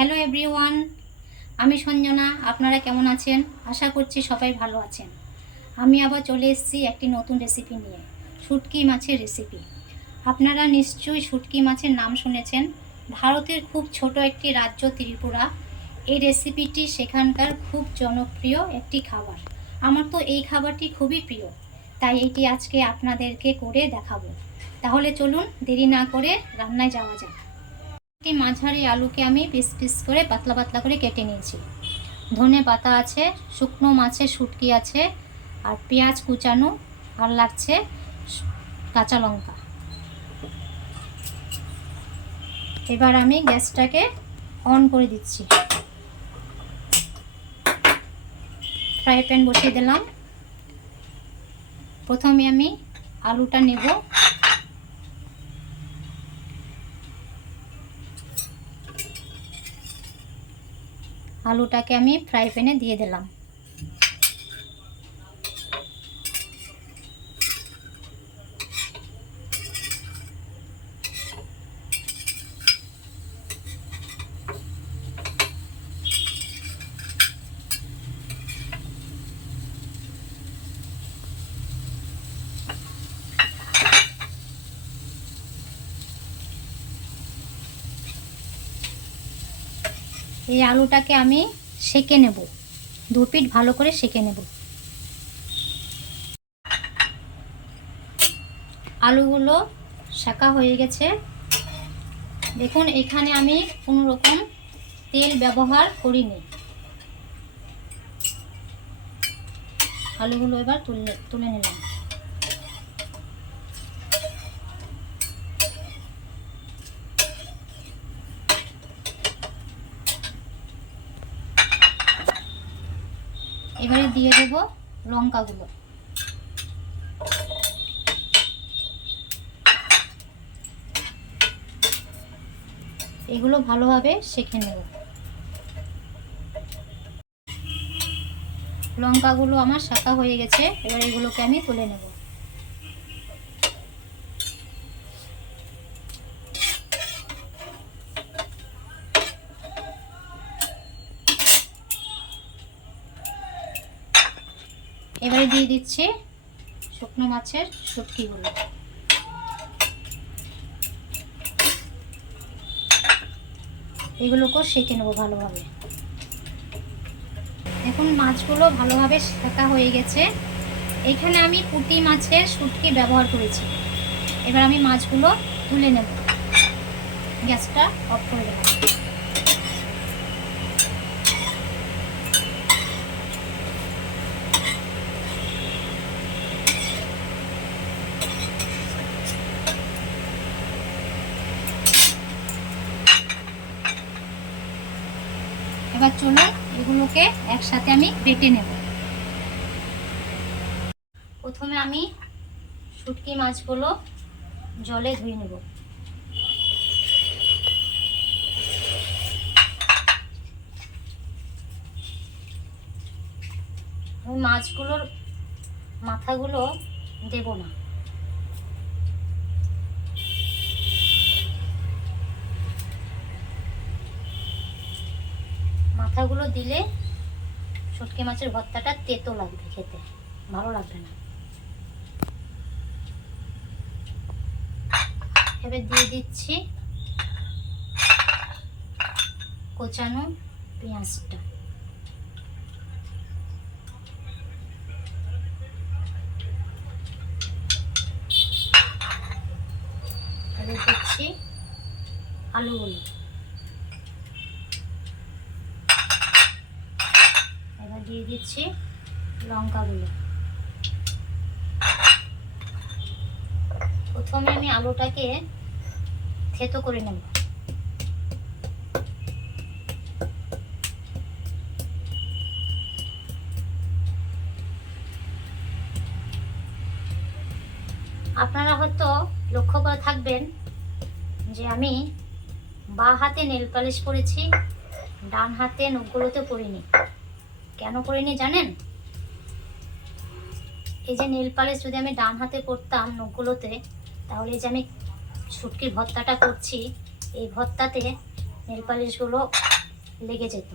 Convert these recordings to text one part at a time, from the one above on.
Hello everyone, আমি সঞ্জনা। আপনারা কেমন আছেন? আশা করছি সবাই ভালো আছেন। আমি আবার চলে এসেছি একটি নতুন রেসিপি নিয়ে, শুটকি মাছের রেসিপি। আপনারা নিশ্চয়ই শুটকি মাছের নাম শুনেছেন। ভারতের খুব ছোট একটি রাজ্য ত্রিপুরা। এই রেসিপিটি সেখানকার খুব জনপ্রিয় একটি খাবার। আমার তো এই খাবারটি খুবই প্রিয়, তাই এটি আজকে আপনাদেরকে করে দেখাবো। তাহলে চলুন দেরি না করে রান্নায় যাওয়া যাক। একটি মাঝারি আলুকে আমি পিস পিস করে পাতলা পাতলা করে কেটে নিয়েছি। ধনে পাতা আছে, শুকনো মাছের শুটকি আছে, আর পেঁয়াজ কুচানো, আর লাগছে কাঁচা লঙ্কা। এবার আমি গ্যাসটাকে অন করে দিচ্ছি। ফ্রাই প্যান বসিয়ে দিলাম। প্রথমে আমি আলুটা নেব। আলুটাকে আমি ফ্রাই প্যানে দিয়ে দিলাম। এই আলুটাকে আমি সেঁকে নেব, দু পিঠ ভালো করে সেঁকে নেব। আলুগুলো সেঁকা হয়ে গেছে। দেখুন, এখানে আমি কোনো রকম তেল ব্যবহার করিনি। আলুগুলো এবার তুলে নিলাম। এবারে দিয়ে দেব লঙ্কাগুলো। এগুলো ভালোভাবে সেঁকে নেব। লঙ্কাগুলো আমার সেঁকা হয়ে গেছে। এবার এগুলোকে আমি তুলে নেব। এবারে দিয়ে দিচ্ছি শুকনো মাছের শুটকিগুলো। এগুলোকেও সেঁকে নেবো ভালোভাবে। এখন মাছগুলো ভালোভাবে সেঁকা হয়ে গেছে। এখানে আমি পুঁটি মাছের শুটকি ব্যবহার করেছি। এবার আমি মাছগুলো তুলে নেব। গ্যাসটা অফ করে দেব। এবার চলুন এগুলোকে একসাথে আমি বেটে নেব। প্রথমে আমি শুটকি মাছগুলো জলে ধুয়ে নেব। মাছগুলোর মাথাগুলো দেব না। মাথাগুলো দিলে শুটকি মাছের ভর্তাটা তেতো লাগবে, খেতে ভালো লাগবে না। এবার দিয়ে দিচ্ছি কোচানো পেঁয়াজটা। এবার দিচ্ছি আলুগুলো। এবার দিয়ে দিচ্ছি লঙ্কাগুলো। প্রথমে আমি আলুটাকে থেতো করে নেব। আপনারা হয়তো লক্ষ্য করে থাকবেন যে আমি বাঁ হাতে নেল পালিশ পরেছি, ডান হাতে নখগুলোতে পরিনি। কেন পরিনি জানেন? এই যে নেল পালিশ যদি আমি ডান হাতে পরতাম নখগুলোতে, তাহলে যে আমি শুটকির ভর্তাটা করছি, এই ভর্তাতে নেল পালিশগুলো লেগে যেত।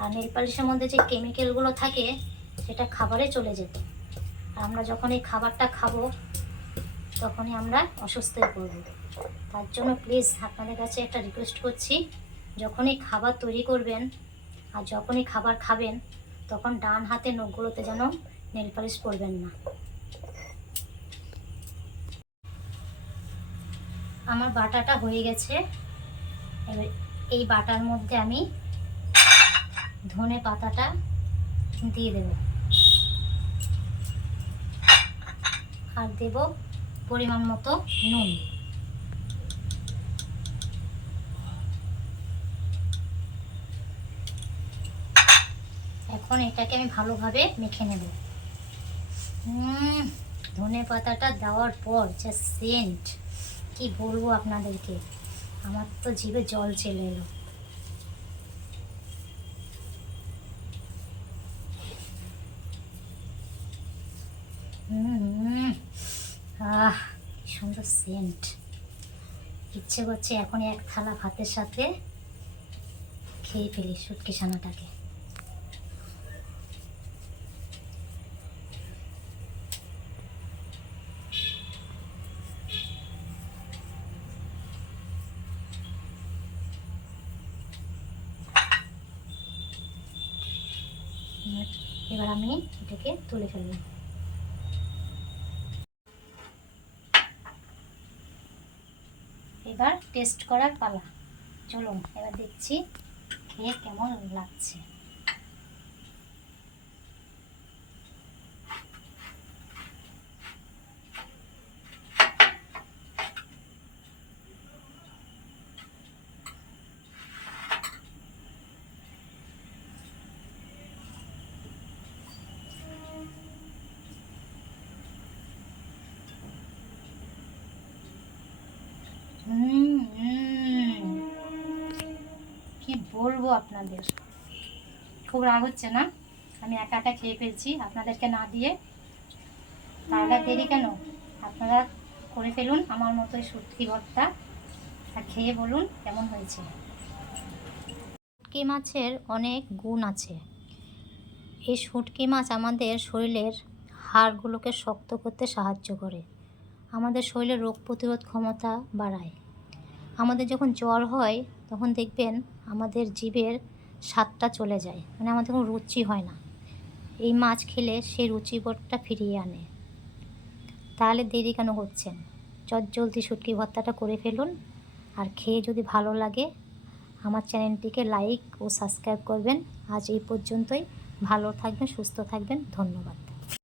আর নেল পালিশের মধ্যে যে কেমিক্যালগুলো থাকে সেটা খাবারে চলে যেত। আর আমরা যখন এই খাবারটা খাবো তখনই আমরা অসুস্থ হয়ে পড়ব। তার জন্য প্লিজ আপনাদের কাছে একটা রিকোয়েস্ট করছি, যখনই খাবার তৈরি করবেন আর যখনই খাবার খাবেন তখন ডান হাতে নখগুলোতে যেন নেল পালিশ পরবেন না। আমার বাটাটা হয়ে গেছে। এবার এই বাটার মধ্যে আমি ধনে পাতাটা দিয়ে দেব আর দেব পরিমাণ মতো নুন। এখন এটাকে আমি ভালোভাবে মেখে নেব। ধনে পাতাটা দেওয়ার পর যা সেন্ট, কি বলবো আপনাদেরকে, আমার তো জিভে জল চলে এলো। কি সুন্দর সেন্ট। ইচ্ছে করছে এখন এক থালা ভাতের সাথে খেয়ে ফেলি শুটকি ছানাটাকে। এবার আমি এটাকে তুলে ফেলব। এবার টেস্ট করার পালা। চলুন এবার দেখছি খেয়ে কেমন লাগছে। কি বলবো আপনাদের, খুব রাগ হচ্ছে না? আমি একা একা খেয়ে ফেলছি আপনাদেরকে না দিয়ে। তাহলে দেরি কেন, আপনারা করে ফেলুন আমার মতোই শুটকি ভর্তা আর খেয়ে বলুন কেমন হয়েছে। শুটকি মাছের অনেক গুণ আছে। এই শুটকি মাছ আমাদের শরীরের হাড়গুলোকে শক্ত করতে সাহায্য করে, আমাদের শরীরের রোগ প্রতিরোধ ক্ষমতা বাড়ায়। আমাদের যখন জ্বর হয় তখন দেখবেন আমাদের জিভের স্বাদটা চলে যায়, মানে আমাদের কোনো রুচি হয় না। এই মাছ খেলে সেই রুচিবোধটা ফিরিয়ে আনে। তাহলে দেরি কেন করছেন, চটজলদি শুটকি ভর্তাটা করে ফেলুন। আর খেয়ে যদি ভালো লাগে আমার চ্যানেলটিকে লাইক ও সাবস্ক্রাইব করবেন। আজ এই পর্যন্তই। ভালো থাকবেন, সুস্থ থাকবেন। ধন্যবাদ।